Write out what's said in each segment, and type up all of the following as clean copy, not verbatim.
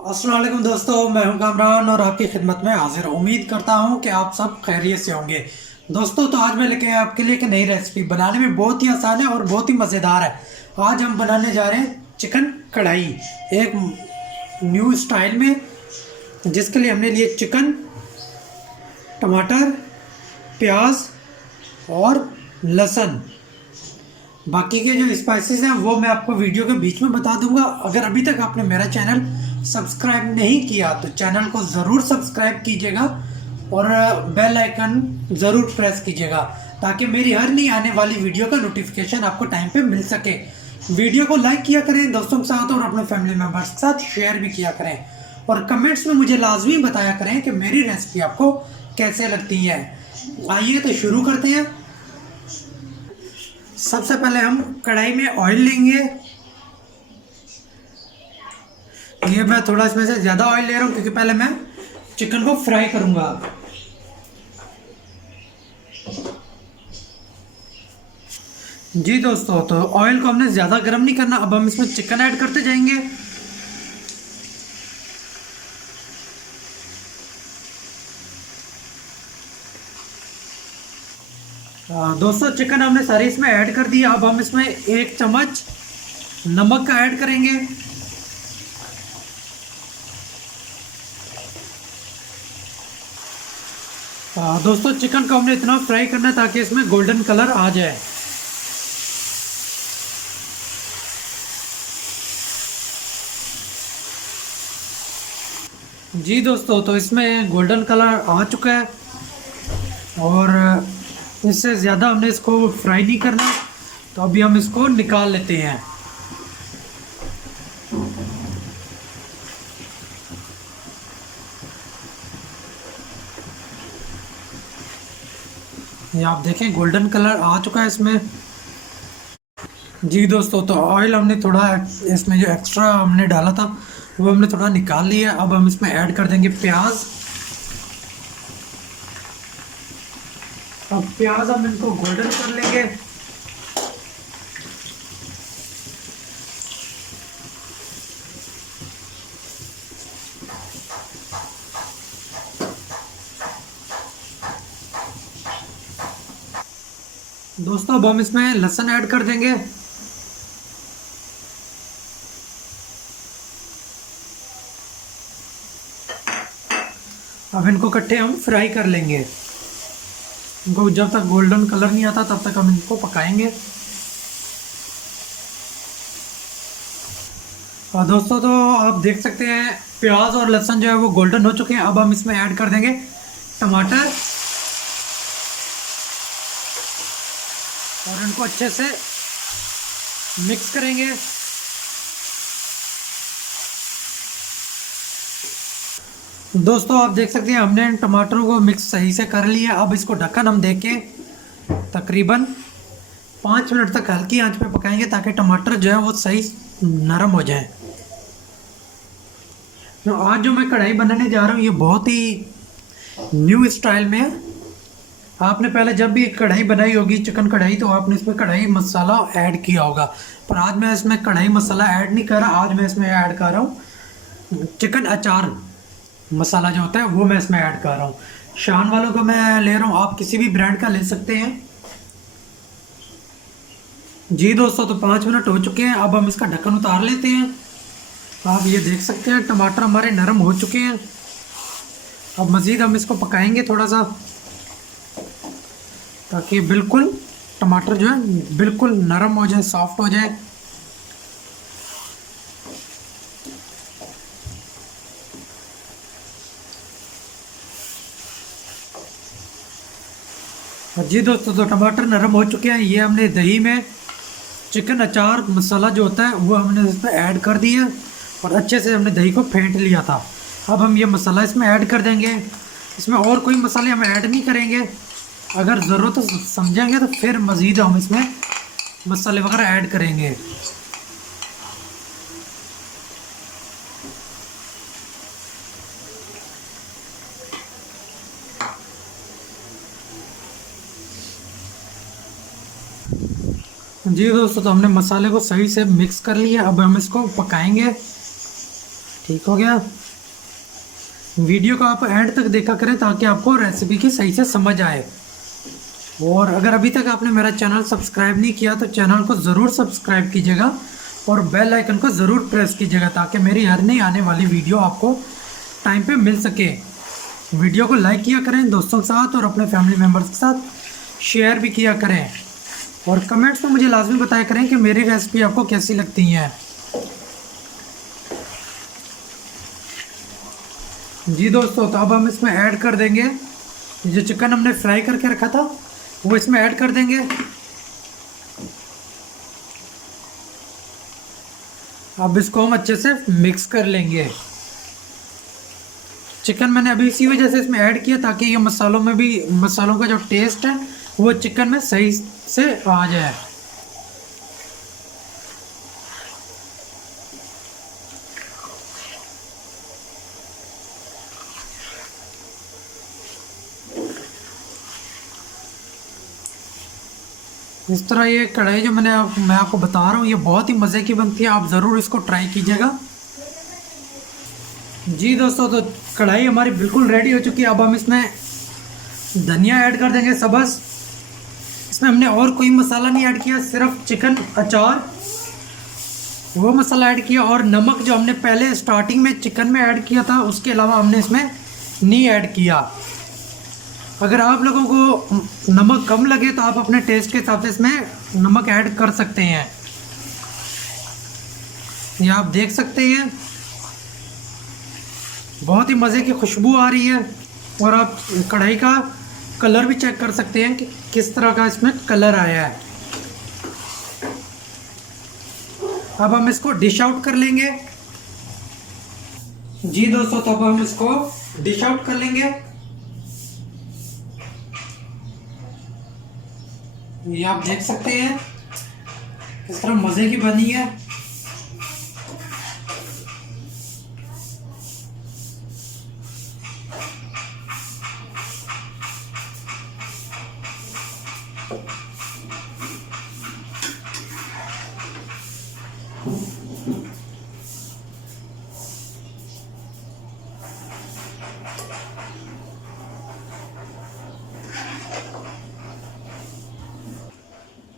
अस्सलाम वालेकुम दोस्तों, मैं हूं कामरान और आपकी खिदमत में हाजिर हूं। उम्मीद करता हूं कि आप सब खैरियत से होंगे। दोस्तों, तो आज मैं लेके आया आपके लिए एक नई रेसिपी। बनाने में बहुत ही आसान है और बहुत ही मज़ेदार है। आज हम बनाने जा रहे हैं चिकन कढ़ाई, एक न्यू स्टाइल में, जिसके लिए हमने लिए चिकन, टमाटर, प्याज और लहसुन। बाकी के जो स्पाइसेस हैं वो मैं आपको वीडियो के बीच में बता दूंगा। अगर अभी तक आपने मेरा चैनल सब्सक्राइब नहीं किया तो चैनल को ज़रूर सब्सक्राइब कीजिएगा और बेल आइकन ज़रूर प्रेस कीजिएगा, ताकि मेरी हर नई आने वाली वीडियो का नोटिफिकेशन आपको टाइम पे मिल सके। वीडियो को लाइक किया करें दोस्तों के साथ और अपने फैमिली मेम्बर्स के साथ शेयर भी किया करें, और कमेंट्स में मुझे लाजमी बताया करें कि मेरी रेसिपी आपको कैसे लगती है। आइए तो शुरू करते हैं। सबसे पहले हम कढ़ाई में ऑयल लेंगे। ये मैं थोड़ा इसमें से ज़्यादा ऑयल ले रहा हूँ क्योंकि पहले मैं चिकन को फ्राई करूँगा। जी दोस्तों, तो ऑयल को हमने ज़्यादा गर्म नहीं करना। अब हम इसमें चिकन ऐड करते जाएंगे। दोस्तों, चिकन हमने सारी इसमें ऐड कर दिया। अब हम इसमें 1 चम्मच नमक का ऐड करेंगे। दोस्तों, चिकन को हमने इतना फ्राई करना है ताकि इसमें गोल्डन कलर आ जाए। जी दोस्तों, तो इसमें गोल्डन कलर आ चुका है और इससे ज़्यादा हमने इसको फ्राई नहीं करना। तो अभी हम इसको निकाल लेते हैं। ये आप देखें गोल्डन कलर आ चुका है इसमें। जी दोस्तों, तो ऑयल हमने थोड़ा इसमें जो एक्स्ट्रा हमने डाला था वो हमने थोड़ा निकाल लिया। अब हम इसमें ऐड कर देंगे प्याज। अब प्याज हम इनको गोल्डन कर लेंगे। दोस्तों, अब हम इसमें लहसुन ऐड कर देंगे। अब इनको इकट्ठे हम फ्राई कर लेंगे। इनको जब तक गोल्डन कलर नहीं आता तब तक हम इनको पकाएंगे। और दोस्तों, तो आप देख सकते हैं प्याज और लहसुन जो है वो गोल्डन हो चुके हैं। अब हम इसमें ऐड कर देंगे टमाटर और इनको अच्छे से मिक्स करेंगे। दोस्तों, आप देख सकते हैं हमने इन टमाटरों को मिक्स सही से कर लिया। अब इसको ढक्कन हम दे के तकरीबन 5 मिनट तक हल्की आंच पे पकाएंगे ताकि टमाटर जो है वो सही नरम हो जाए। तो आज जो मैं कढ़ाई बनाने जा रहा हूँ ये बहुत ही न्यू स्टाइल में है। आपने पहले जब भी कढ़ाई बनाई होगी चिकन कढ़ाई, तो आपने इसमें कढ़ाई मसाला ऐड किया होगा, पर आज मैं इसमें कढ़ाई मसाला ऐड नहीं कर रहा। आज मैं इसमें ऐड कर रहा हूँ चिकन अचार मसाला जो होता है वो मैं इसमें ऐड कर रहा हूँ। शान वालों का मैं ले रहा हूँ, आप किसी भी ब्रांड का ले सकते हैं। जी दोस्तों, तो 5 मिनट हो चुके हैं। अब हम इसका ढक्कन उतार लेते हैं। आप ये देख सकते हैं टमाटर हमारे नरम हो चुके हैं। अब मज़ीद हम इसको पकाएंगे थोड़ा सा, ताकि बिल्कुल टमाटर जो है बिल्कुल नरम हो जाए, सॉफ्ट हो जाए। जी दोस्तों, तो टमाटर नरम हो चुके हैं। ये हमने दही में चिकन अचार मसाला जो होता है वो हमने इसमें ऐड कर दिया और अच्छे से हमने दही को फेंट लिया था। अब हम ये मसाला इसमें ऐड कर देंगे। इसमें और कोई मसाले हम ऐड नहीं करेंगे। अगर ज़रूरत तो समझेंगे तो फिर मज़ीद हम इसमें मसाले वगैरह ऐड करेंगे। जी दोस्तों, तो हमने मसाले को सही से मिक्स कर लिया। अब हम इसको पकाएंगे। ठीक हो गया। वीडियो को आप एंड तक देखा करें ताकि आपको रेसिपी की सही से समझ आए। और अगर अभी तक आपने मेरा चैनल सब्सक्राइब नहीं किया तो चैनल को ज़रूर सब्सक्राइब कीजिएगा और बेल आइकन को ज़रूर प्रेस कीजिएगा ताकि मेरी हर नई आने वाली वीडियो आपको टाइम पे मिल सके। वीडियो को लाइक किया करें दोस्तों के साथ और अपने फैमिली मेम्बर्स के साथ शेयर भी किया करें और कमेंट्स में मुझे लाजमी बताया करें कि मेरी रेसिपी आपको कैसी लगती हैं। जी दोस्तों, तो अब हम इसमें ऐड कर देंगे जो चिकन हमने फ्राई करके रखा था वो इसमें ऐड कर देंगे। अब इसको हम अच्छे से मिक्स कर लेंगे। चिकन मैंने अभी इसी वजह से इसमें ऐड किया ताकि ये मसालों का जो टेस्ट है वो चिकन में सही से आ जाए। इस तरह ये कढ़ाई जो मैं आपको बता रहा हूँ ये बहुत ही मज़े की बनती है। आप ज़रूर इसको ट्राई कीजिएगा। जी दोस्तों, तो कढ़ाई हमारी बिल्कुल रेडी हो चुकी है। अब हम इसमें धनिया ऐड कर देंगे सब्ज़। इसमें हमने और कोई मसाला नहीं ऐड किया, सिर्फ चिकन अचार वो मसाला ऐड किया और नमक जो हमने पहले स्टार्टिंग में चिकन में ऐड किया था उसके अलावा हमने इसमें नहीं ऐड किया। अगर आप लोगों को नमक कम लगे तो आप अपने टेस्ट के हिसाब से इसमें नमक ऐड कर सकते हैं। ये आप देख सकते हैं बहुत ही मज़े की खुशबू आ रही है और आप कढ़ाई का कलर भी चेक कर सकते हैं कि किस तरह का इसमें कलर आया है। अब हम इसको डिश आउट कर लेंगे। जी दोस्तों, तो अब हम इसको डिश आउट कर लेंगे। ये आप देख सकते हैं किस तरह मज़े की बनी है।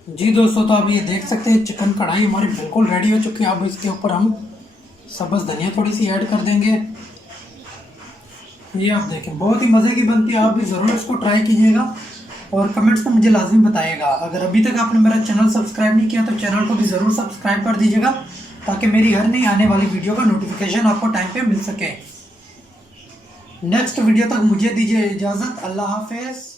जी दोस्तों, तो आप ये देख सकते हैं चिकन कढ़ाई हमारी बिल्कुल रेडी हो चुकी है। अब इसके ऊपर हम सब्ज़ धनिया थोड़ी सी ऐड कर देंगे। ये आप देखें बहुत ही मज़े की बनती है। आप भी ज़रूर इसको ट्राई कीजिएगा और कमेंट्स में मुझे लाजमी बताइएगा। अगर अभी तक आपने मेरा चैनल सब्सक्राइब नहीं किया तो चैनल को भी ज़रूर सब्सक्राइब कर दीजिएगा ताकि मेरी हर नई आने वाली वीडियो का नोटिफिकेशन आपको टाइम पे मिल सके। नेक्स्ट वीडियो तक मुझे दीजिए इजाज़त। अल्लाह हाफ़िज़।